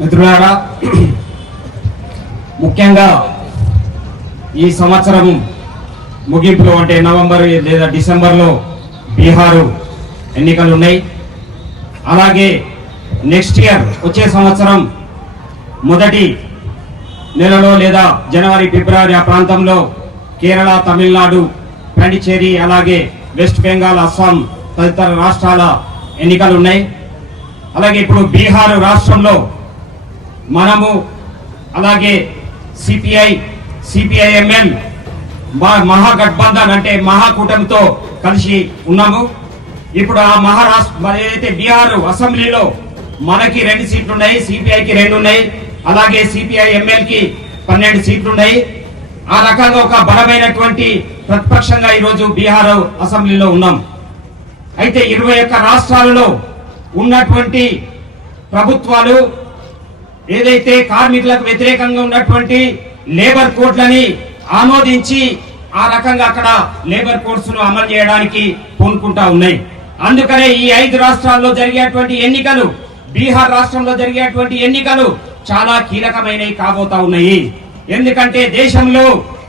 మిత్రులారా, ముఖ్యంగా ఈ సంవత్సరం ముగింపులో అంటే నవంబర్ లేదా డిసెంబర్లో బీహారు ఎన్నికలు ఉన్నాయి. అలాగే నెక్స్ట్ ఇయర్ వచ్చే సంవత్సరం మొదటి నెలలో లేదా జనవరి ఫిబ్రవరి ఆ ప్రాంతంలో కేరళ, తమిళనాడు, పాండిచేరి, అలాగే వెస్ట్ బెంగాల్, అస్సాం తదితర రాష్ట్రాల ఎన్నికలు ఉన్నాయి. అలాగే ఇప్పుడు బీహార్ రాష్ట్రంలో మనము అలాగే సిపిఐఎంఎల్ మహాగఠబంధన్ అంటే మహాకూటమితో కలిసి ఉన్నాము. ఇప్పుడు ఆ మహారాష్ట్ర ఏదైతే బీహార్ అసెంబ్లీలో మనకి 2 సీట్లు ఉన్నాయి, సిపిఐకి 2 ఉన్నాయి, అలాగే సిపిఐఎంఎల్ కి 12 సీట్లు ఉన్నాయి. ఆ రకంగా ఒక బలమైనటువంటి ప్రతిపక్షంగా ఈరోజు బీహార్ అసెంబ్లీలో ఉన్నాం. అయితే 21 రాష్ట్రాలలో ఉన్నటువంటి ప్రభుత్వాలు ఏదైతే కార్మికులకు వ్యతిరేకంగా ఉన్నటువంటి లేబర్ కోడ్లని ఆమోదించి ఆ రకంగా అక్కడ లేబర్ కోడ్స్ ను అమలు చేయడానికి పూనుకుంటా ఉన్నాయి. అందుకనే ఈ 5 రాష్ట్రాల్లో జరిగేటువంటి ఎన్నికలు, బీహార్ రాష్ట్రంలో జరిగేటువంటి ఎన్నికలు చాలా కీలకమైనవి కాబోతా ఉన్నాయి. ఎందుకంటే దేశంలో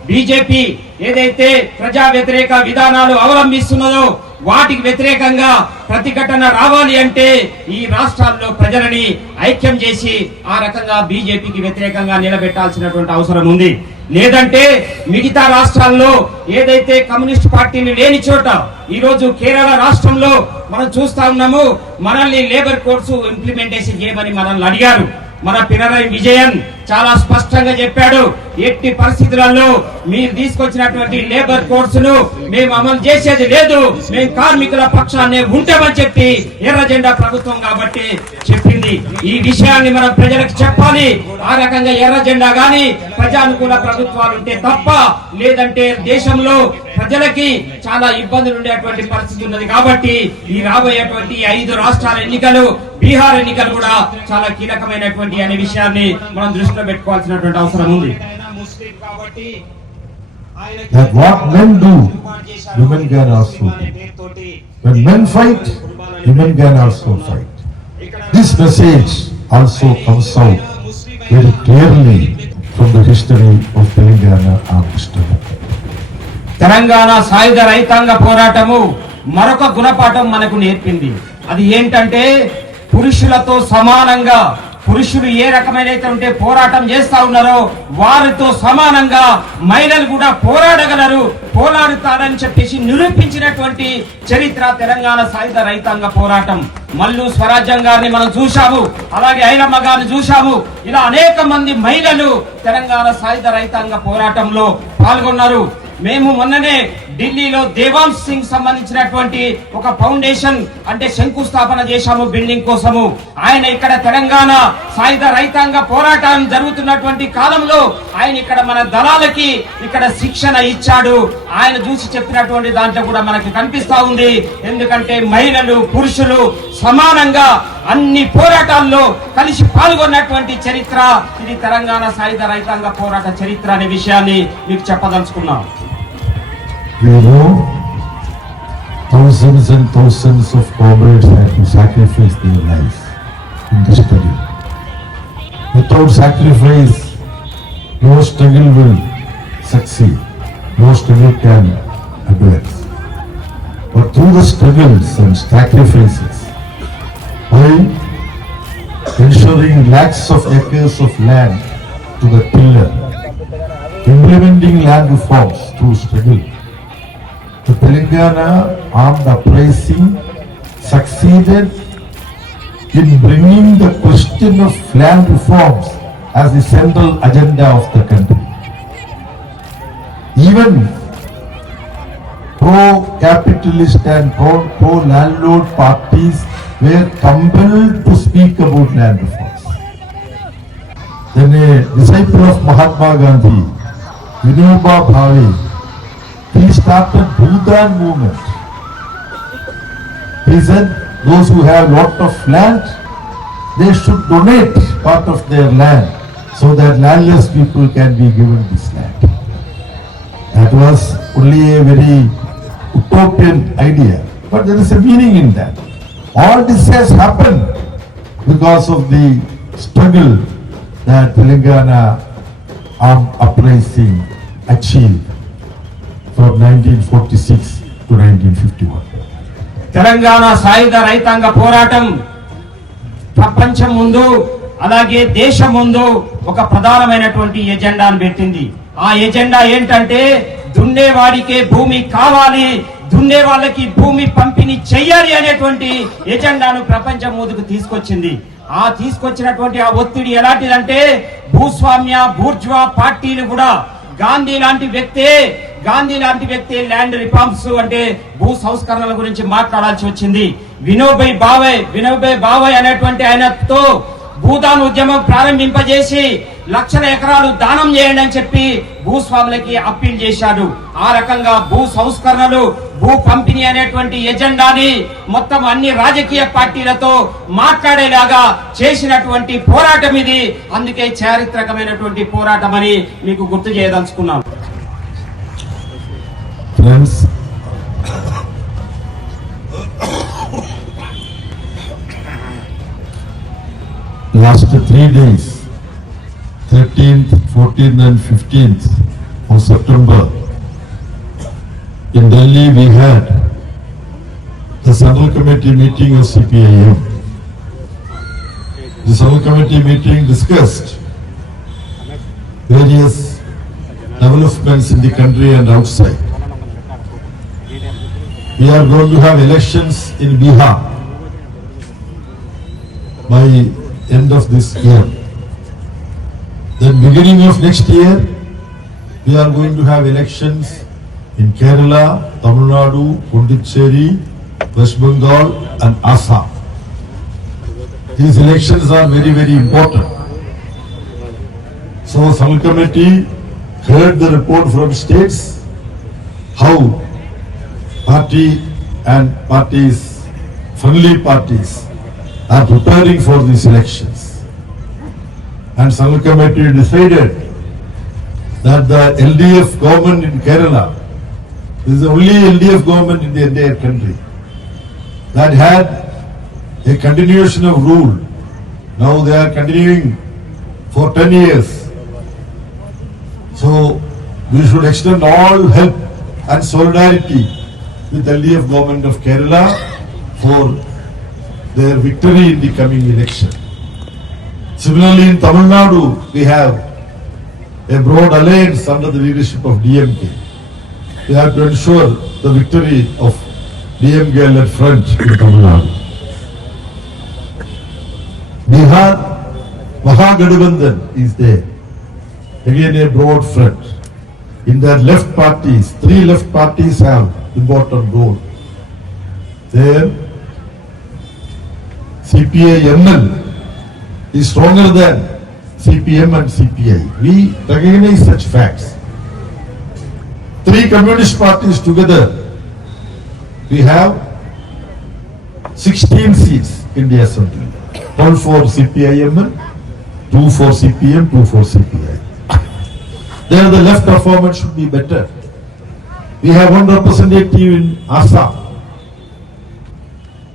బీజేపీ ఏదైతే ప్రజా వ్యతిరేక విధానాలు అవలంబిస్తున్నదో వాటికి వ్యతిరేకంగా ప్రతిఘటన రావాలి అంటే ఈ రాష్ట్రాల్లో ప్రజలని ఐక్యం చేసి ఆ రకంగా బీజేపీకి వ్యతిరేకంగా నిలబెట్టాల్సినటువంటి అవసరం ఉంది. లేదంటే మిగతా రాష్ట్రాల్లో ఏదైతే కమ్యూనిస్ట్ పార్టీని లేని చోట ఈరోజు కేరళ రాష్ట్రంలో మనం చూస్తా ఉన్నాము, మనల్ని లేబర్ కోడ్స్ ఇంప్లిమెంటేషన్ చేయమని మనల్ని అడిగారు. మన పినరయి విజయన్ చాలా స్పష్టంగా చెప్పాడు, ఎట్టి పరిస్థితులలో మీరు తీసుకొచ్చినటువంటి లేబర్ కోడ్స్ ను మేము అమలు చేసేది లేదు, మేము కార్మికుల పక్షాన్ని ఉంటామని చెప్పి ఎర్ర జెండా ప్రభుత్వం కాబట్టి చెప్పింది. ఈ విషయాన్ని మనం ప్రజలకు చెప్పాలి. ఆ రకంగా ఎర్ర జెండా గాని ప్రజానుకూల ప్రభుత్వాలు ఉంటే తప్ప, లేదంటే దేశంలో ప్రజలకి చాలా ఇబ్బందులు ఉండేటువంటి పరిస్థితి ఉన్నది. కాబట్టి ఈ రాబోయేటువంటి 5 రాష్ట్రాల ఎన్నికలు, బీహార్ ఎన్నికలు కూడా చాలా కీలకమైనటువంటి అనే విషయాన్ని మనం దృష్టిలో పెట్టుకోవాల్సినటువంటి అవసరం ఉంది. That what men do, women can also do. When men fight, women can also fight. This message also comes out very clearly from the history of Telangana armed struggle. Telangana సాయుధ రైతాంగ పోరాటము మరొక గుణపాఠం మనకు నేర్పింది. అది ఏంటంటే పురుషులతో సమానంగా, పురుషులు ఏ రకమైన ఉంటే పోరాటం చేస్తా ఉన్నారో వారితో సమానంగా మహిళలు కూడా పోరాడగలరు, పోరాడుతారని చెప్పేసి నిరూపించినటువంటి చరిత్ర తెలంగాణ సాయుధ రైతాంగ పోరాటం. మల్లు స్వరాజ్యం గారిని మనం చూశాము, అలాగే ఐలమ్మ గారిని చూశాము. ఇలా అనేక మంది మహిళలు తెలంగాణ సాయుధ రైతాంగ పోరాటంలో పాల్గొన్నారు. మేము మొన్ననే ఢిల్లీలో దేవాంశ్ సింగ్ సంబంధించినటువంటి ఒక ఫౌండేషన్ అంటే శంకుస్థాపన చేశాము బిల్డింగ్ కోసము. ఆయన ఇక్కడ తెలంగాణ సాయుధ రైతాంగ పోరాటం జరుగుతున్నటువంటి కాలంలో ఆయన ఇక్కడ మన దళాలకి ఇక్కడ శిక్షణ ఇచ్చాడు. ఆయన చూసి చెప్పినటువంటి దాంట్లో కూడా మనకి కనిపిస్తా ఉంది. ఎందుకంటే మహిళలు, పురుషులు సమానంగా అన్ని పోరాటాల్లో కలిసి పాల్గొన్నటువంటి చరిత్ర ఇది తెలంగాణ సాయుధ రైతాంగ పోరాట చరిత్ర అనే విషయాన్ని మీకు చెప్పదలుచుకున్నాం. You know, thousands and thousands of comrades had to sacrifice their lives in this struggle. Without sacrifice, no struggle will succeed. No struggle can advance. But through the struggles and sacrifices, by ensuring lakhs of acres of land to the tiller, implementing land reforms through struggle, the Telangana armed uprising succeeded in bringing the question of land reforms as the central agenda of the country. Even pro-capitalist and pro-landlord parties were compelled to speak about land reforms. Then a disciple of Mahatma Gandhi, Vinoba Bhave, he started Bhutan movement. He said those who have lot of land, they should donate part of their land so that landless people can be given this land. That was only a very utopian idea, but there is a meaning in that. All this has happened because of the struggle that Telangana armed uprising achieved from 1946 to 1951. తెలంగాణ సాయుధ రైతాంగ పోరాటం ప్రపంచం ముందు అలాగే దేశం ముందు ఒక ప్రధానమైనటువంటి ఎజెండాను పెట్టింది. ఆ ఎజెండా ఏంటంటే దున్నేవాడికే భూమి కావాలి, దున్నే వాళ్ళకి భూమి పంపిణీ చెయ్యాలి అనేటువంటి ఎజెండాను ప్రపంచం ముందుకు తీసుకొచ్చింది. ఆ తీసుకొచ్చినటువంటి ఆ ఒత్తిడి ఎలాంటిదంటే భూస్వామ్య బూర్జ్వా పార్టీలు కూడా గాంధీ లాంటి వ్యక్తే ల్యాండ్ రిఫార్మ్స్ అంటే భూ సంస్కరణల గురించి మాట్లాడాల్సి వచ్చింది. వినోబాయ్ భావే అనేటువంటి ఆయనతో భూదాన్ ఉద్యమం ప్రారంభింపజేసి లక్షల ఎకరాలు దానం చేయండి అని చెప్పి భూస్వాములకి అప్పీల్ చేశాడు. ఆ రకంగా భూ సంస్కరణలు భూ పంపిణీ అనేటువంటి ఎజెండాని మొత్తం అన్ని రాజకీయ పార్టీలతో మాట్లాడేలాగా చేసినటువంటి పోరాటం ఇది. అందుకే చారిత్రకమైనటువంటి పోరాటం అని మీకు గుర్తు చేయదలుచుకున్నాను. Friends, last 3 days, 13th, 14th and 15th of September, in Delhi we had the Central Committee meeting of CPIM. The Central Committee meeting discussed various developments in the country and outside. We are going to have elections in Bihar by end of this year. Then beginning of next year, we are going to have elections in Kerala, Tamil Nadu, Pondicherry, West Bengal and Assam. These elections are very, very important. So Central Committee heard the report from states how party and friendly parties are preparing for these elections. And Central Committee decided that the LDF government in Kerala is the only LDF government in the entire country that had a continuation of rule. Now they are continuing for 10 years. So we should extend all help and solidarity with the LDF government of Kerala for their victory in the coming election. Similarly, in Tamil Nadu, we have a broad alliance under the leadership of DMK. We have to ensure the victory of DMK-led front in Tamil Nadu. Bihar, Mahagathbandhan is there. Again, a broad front. In their left parties, 3 left parties have important role. There, CPI-ML is stronger than CPM and CPI. We recognize such facts. 3 communist parties together, we have 16 seats in the assembly. 12 for CPI-ML, 2 for CPM, 2 for CPI. There the left performance should be better. We have 1 representative in Assam.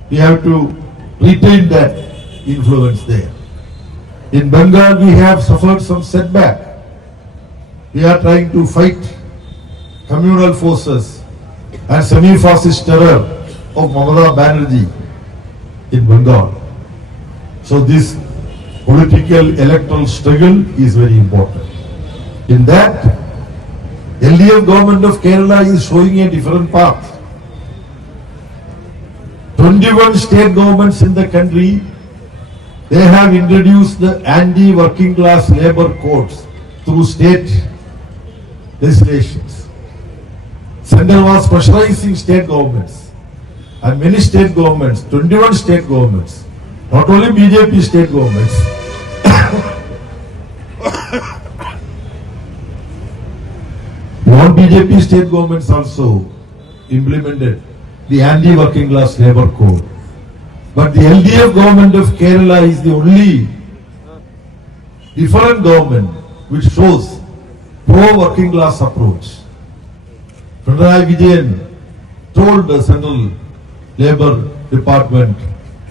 We have to retain that influence there. In Bengal we have suffered some setback. We are trying to fight communal forces and semi-fascist terror of Mamata Banerjee in Bengal. So this political electoral struggle is very important. In that, LDF government of Kerala is showing a different path. 21 state governments in the country, they have introduced the anti-working class labor codes through state legislations. Center was pressurizing state governments and many state governments, 21 state governments, not only BJP state governments, non-BJP state governments also implemented the anti-working class labor code. But the LDF government of Kerala is the only different government which shows pro-working class approach. Pinarayi Vijayan told the Central Labour Department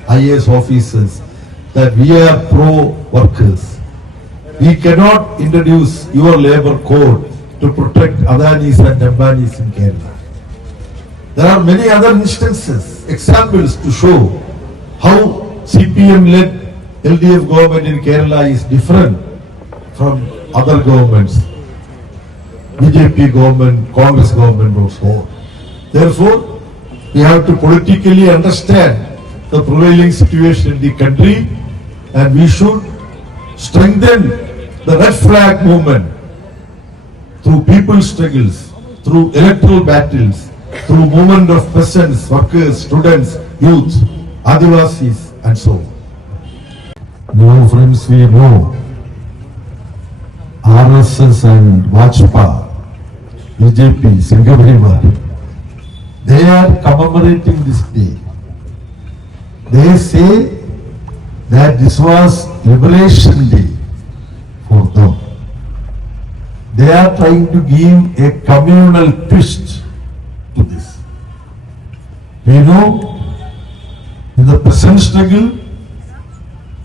IAS officers that we are pro-workers. We cannot introduce your labor code to protect Adanis and Ambanis in Kerala. There are many other instances, examples to show how CPM-led LDF government in Kerala is different from other governments, BJP government, Congress government or so on. Therefore, we have to politically understand the prevailing situation in the country, and we should strengthen the red flag movement through people's struggles, through electoral battles, through movement of peasants, workers, students, youth, Adivasis and so on. Now friends, we know RSS and Vajpa, BJP, Sangha, they are commemorating this day. They say that this was Liberation Day for them. They are trying to give a communal twist to this. We know in the present struggle,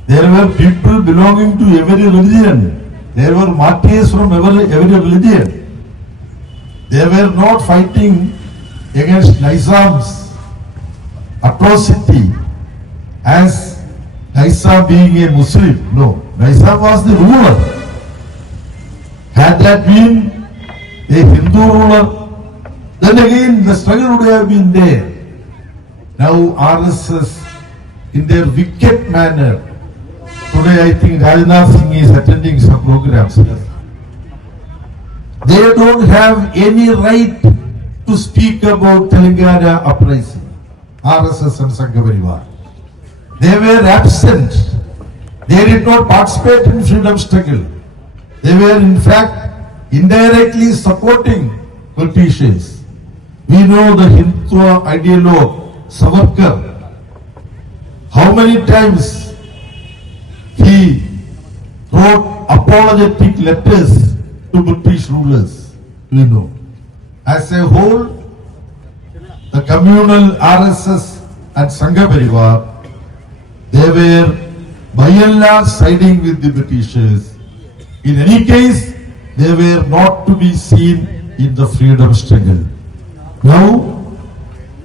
there were people belonging to every religion. There were martyrs from every religion. They were not fighting against Nizam's atrocity as Nizam being a Muslim. No, Nizam was the ruler. Had that been a Hindu ruler, then again the struggle would have been there. Now RSS, in their wicked manner, today I think Rajnath Singh is attending some programs. They don't have any right to speak about Telangana uprising, RSS and Sangha. They were absent. They did not participate in freedom struggle. They were in fact indirectly supporting politicians. We know the Hindutva ideologue Savarkar. How many times he wrote apologetic letters to British rulers? We know. As a whole, the communal RSS and Sangha Parivar, they were by and large siding with the Britishers. In any case, they were not to be seen in the freedom struggle. Now,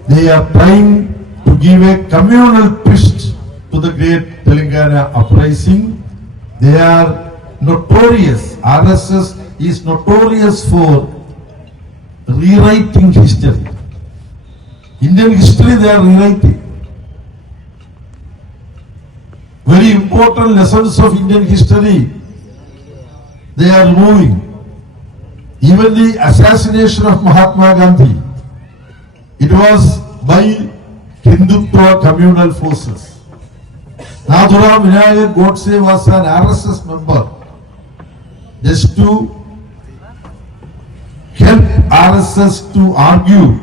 they are trying to give a communal twist to the great Telangana uprising. They are notorious. RSS is notorious for rewriting history. Indian history they are rewriting. Very important lessons of Indian history they are removing. Even the assassination of Mahatma Gandhi, it was by Hindutva communal forces. Nathuram Vinayak Godse was an RSS member just to help RSS to argue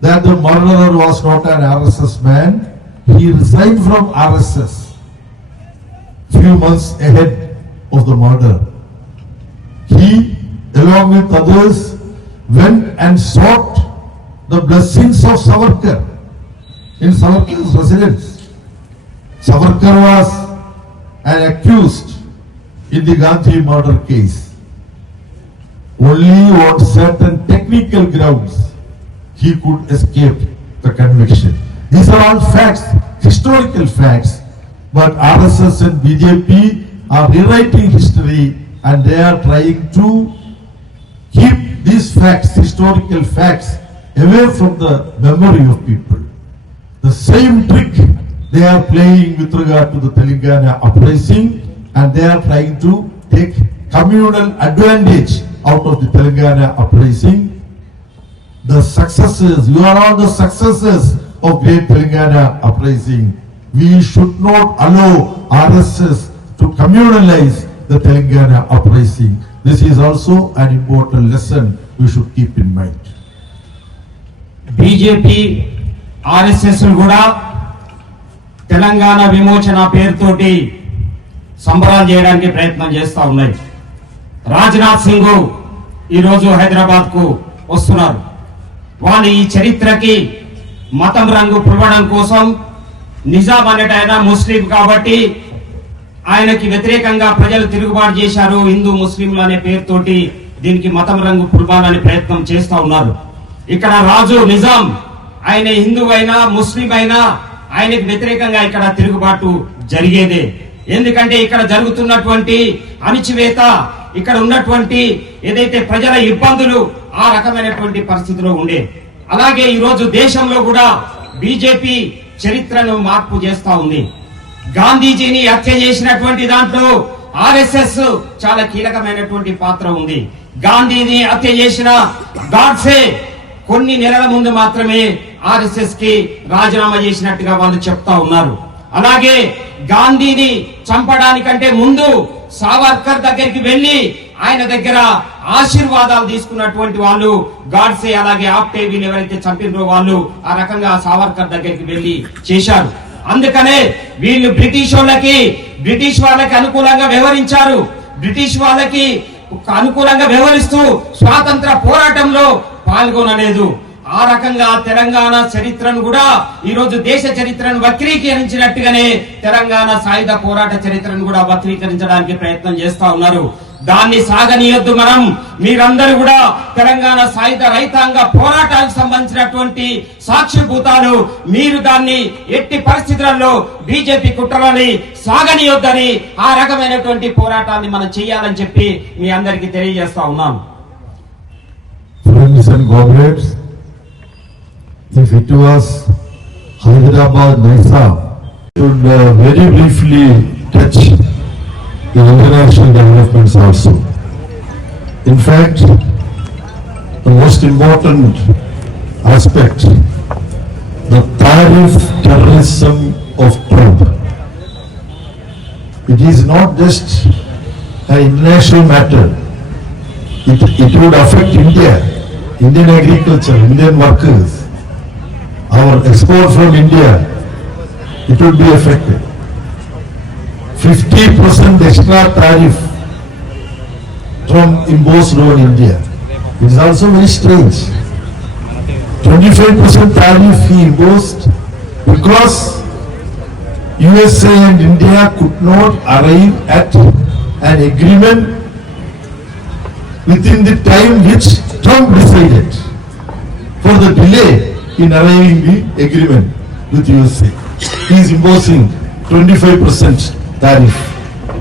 that the murderer was not an RSS man. He resigned from RSS few months ahead of the murder. He, along with others, went and sought the blessings of Savarkar in Savarkar's residence. Savarkar was an accused in the Gandhi murder case. Only on certain technical grounds he could escape the conviction. These are all facts, historical facts, but RSS and BJP are rewriting history and they are trying to keep these facts, historical facts, away from the memory of people. The same trick they are playing with regard to the Telangana uprising, and they are trying to take communal advantage out of the Telangana uprising. The successes, you are all the successes of great Telangana uprising. We should not allow RSS to communalize the Telangana uprising. This is also an important lesson we should keep in mind. BJP RSS కూడా తెలంగాణ విమోచన పేరుతోటి సంబరాలు చేయడానికి ప్రయత్నం చేస్తా ఉన్నాయి. రాజ్నాథ్ సింగ్ ఈరోజు హైదరాబాద్ కు వస్తున్నారు. వాళ్ళు ఈ చరిత్రకి మతం రంగు పులవడం కోసం నిజాం అనేటైనా ముస్లిం కాబట్టి ఆయనకి వ్యతిరేకంగా ప్రజలు తిరుగుబాటు చేశారు. హిందూ ముస్లింలు అనే పేరుతోటి దీనికి మతం రంగు పుల్బాలనే ప్రయత్నం చేస్తా ఉన్నారు. ఇక్కడ రాజు నిజాం ఆయన హిందూ అయినా ముస్లిం అయినా ఆయనకి వ్యతిరేకంగా ఇక్కడ తిరుగుబాటు జరిగేదే. ఎందుకంటే ఇక్కడ జరుగుతున్నటువంటి అణిచివేత, ఇక్కడ ఉన్నటువంటి ఏదైతే ప్రజల ఇబ్బందులు ఆ రకమైనటువంటి పరిస్థితిలో ఉండే. అలాగే ఈ రోజు దేశంలో కూడా బీజేపీ చరిత్రను మార్పు చేస్తా ఉంది. గాంధీజీని హత్య చేసినటువంటి దాంట్లో ఆర్ఎస్ఎస్ చాలా కీలకమైనటువంటి పాత్ర ఉంది. గాంధీని హత్య చేసిన గాడ్సే కొన్ని నెలల ముందు మాత్రమే ఆర్ఎస్ఎస్ కి రాజీనామా చేసినట్టుగా వాళ్ళు చెప్తా ఉన్నారు. అలాగే గాంధీని చంపడానికంటే ముందు సావర్కర్ దగ్గరికి వెళ్లి ఆయన దగ్గర ఆశీర్వాదాలు తీసుకున్నటువంటి వాళ్ళు గాడ్సే, అలాగే ఆప్టే వీళ్ళు ఎవరైతే చంపినరో వాళ్ళు ఆ రకంగా సావర్కర్ దగ్గరికి వెళ్లి చేశారు. అందుకనే వీళ్ళు బ్రిటిష్ వాళ్ళకి అనుకూలంగా వ్యవహరించారు. బ్రిటిష్ వాళ్ళకి అనుకూలంగా వ్యవహరిస్తూ స్వాతంత్ర పోరాటంలో పాల్గొనలేదు. ఆ రకంగా తెలంగాణ చరిత్రను కూడా ఈ రోజు దేశ చరిత్రను వక్రీకరించినట్టుగానే తెలంగాణ సాయుధ పోరాట చరిత్రను కూడా వక్రీకరించడానికి ప్రయత్నం చేస్తా ఉన్నారు. దాన్ని సాగనీయొద్దు. మనం మీరందరూ కూడా తెలంగాణ సాయుధ రైతాంగ పోరాటానికి సంబంధించినటువంటి సాక్ష్యభూతాలు, మీరు దాన్ని ఎట్టి పరిస్థితులలో బీజేపీ కుట్రలని సాగనీయొద్దని ఆ రకమైనటువంటి పోరాటాన్ని మనం చేయాలని చెప్పి మీ అందరికీ తెలియజేస్తా ఉన్నాను. Friends and comrades, if it was Hyderabad, Nizam, should very briefly touch the international developments also. In fact, the most important aspect, the tariff terrorism of Trump. It is not just an international matter. It would affect India, Indian agriculture, Indian workers. Our export from India, it would be affected. 50% extra tariff from imposed on India. It is also very strange. 25% tariff he imposed because USA and India could not arrive at an agreement within the time which Trump decided. For the delay in arriving the agreement with USA, he is imposing 25% tariff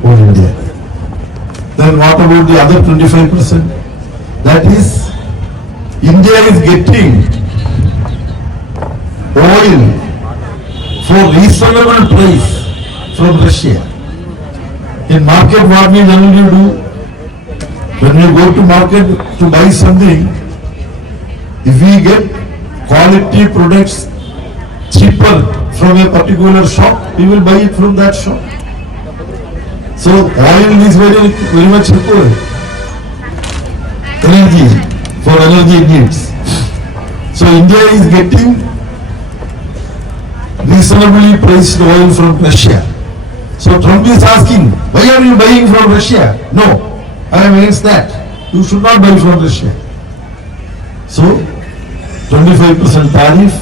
on India. Then what about the other 25%? That is, India is getting oil for reasonable price from Russia. In market, what we generally do, when we go to market to buy something, if we get quality products cheaper from a particular shop, we will buy it from that shop. So oil is very much required. Energy, for energy needs. So India is getting reasonably priced oil from Russia. So Trump is asking, why are you buying from Russia? No, I am against that. You should not buy from Russia. So 25% tariff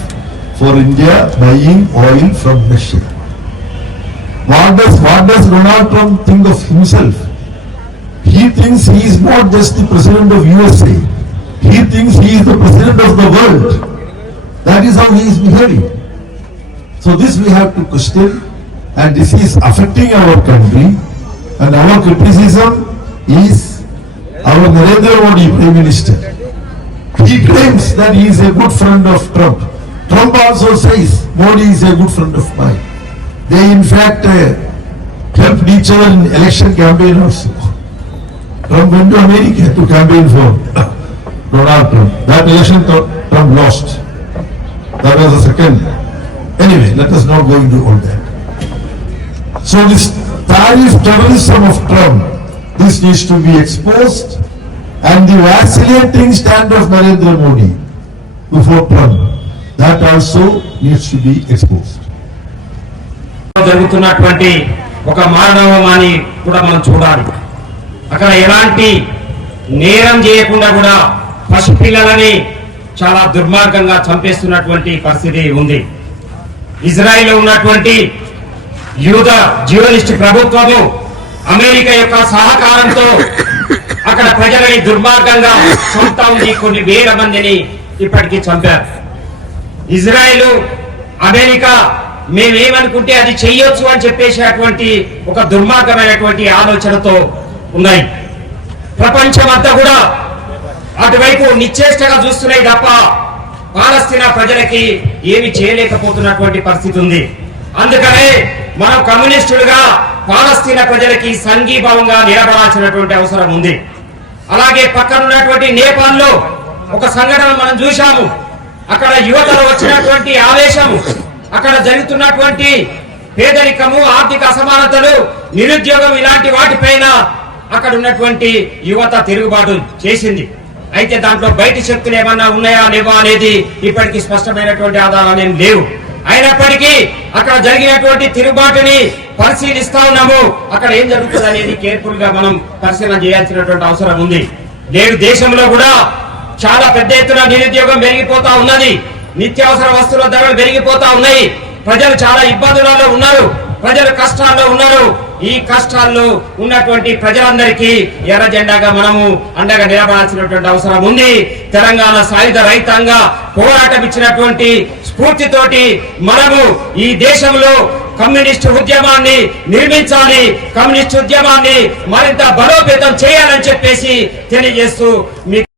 for India buying oil from Russia. What does Donald Trump think of himself? He thinks he is not just the president of USA. He thinks he is the president of the world. That is how he is behaving. So this we have to question, and this is affecting our country, and our criticism is our Narendra Modi Prime Minister. He claims that he is a good friend of Trump. Trump also says Modi is a good friend of mine. They in fact helped each other in election campaign also. Trump went to America to campaign for Donald Trump. That election Trump lost. That was the second. Anyway, let us not go into all that. So this tariff terrorism of Trump, this needs to be exposed, and the vacillating stand of Narendra Modi before Trump, that also needs to be exposed. జరుగుతున్నటువంటి ఒక మానవమాని కూడా మనం చూడాలి. అక్కడ ఎలాంటి నేరం చేయకుండా కూడా పసిపిల్లలని చాలా దుర్మార్గంగా చంపేస్తున్నటువంటి పరిస్థితి ఉంది. ఇజ్రాయెల్లో ఉన్నటువంటి యూద జియోనిస్ట్ ప్రభుత్వము అమెరికా యొక్క సహకారంతో అక్కడ ప్రజలని దుర్మార్గంగా చంపుతా ఉంది. కొన్ని వేల మందిని ఇప్పటికీ చంపారు. ఇజ్రాయెల్ అమెరికా మేమేమనుకుంటే అది చెయ్యొచ్చు అని చెప్పేసేటువంటి ఒక దుర్మార్గమైనటువంటి ఆలోచనతో ఉన్నాయి. ప్రపంచమంతా కూడా అటువైపు నిశ్చేష్టగా చూస్తున్నాయి తప్ప పాలస్తీనా ప్రజలకి ఏమి చేయలేకపోతున్నటువంటి పరిస్థితి ఉంది. అందుకనే మనం కమ్యూనిస్టులుగా పాలస్తీనా ప్రజలకి సంఘీభావంగా నిలబడాల్సినటువంటి అవసరం ఉంది. అలాగే పక్కనున్నటువంటి నేపాల్లో ఒక సంఘటన మనం చూశాము. అక్కడ యువతలో వచ్చినటువంటి ఆవేశము, అక్కడ జరుగుతున్నటువంటి పేదరికము, ఆర్థిక అసమానతలు, నిరుద్యోగం ఇలాంటి వాటిపైన అక్కడ ఉన్నటువంటి యువత తిరుగుబాటు చేసింది. అయితే దాంట్లో బయటి శక్తులు ఏమన్నా ఉన్నాయా లేవా అనేది ఇప్పటికీ స్పష్టమైనటువంటి ఆధారాలు ఏం లేవు. అయినప్పటికీ అక్కడ జరిగినటువంటి తిరుగుబాటుని పరిశీలిస్తా ఉన్నాము. అక్కడ ఏం జరుగుతుంది అనేది కేర్ఫుల్ గా మనం పరిశీలన చేయాల్సినటువంటి అవసరం ఉంది. నేడు దేశంలో కూడా చాలా పెద్ద ఎత్తున నిరుద్యోగం పెరిగిపోతా ఉన్నది. నిత్యావసర వస్తువుల ధరలు పెరిగిపోతా ఉన్నాయి. ప్రజలు చాలా ఇబ్బందులలో ఉన్నారు. ప్రజలు కష్టాల్లో ఉన్నారు. ఈ కష్టాల్లో ఉన్నటువంటి ప్రజలందరికీ ఎర్ర జెండాగా మనము అండగా నిలబడాల్సినటువంటి అవసరం ఉంది. తెలంగాణ సాయుధ రైతాంగ పోరాటం ఇచ్చినటువంటి స్ఫూర్తితోటి మనము ఈ దేశంలో కమ్యూనిస్టు ఉద్యమాన్ని నిర్మించాలి, కమ్యూనిస్టు ఉద్యమాన్ని మరింత బలోపేతం చేయాలని చెప్పేసి తెలియజేస్తూ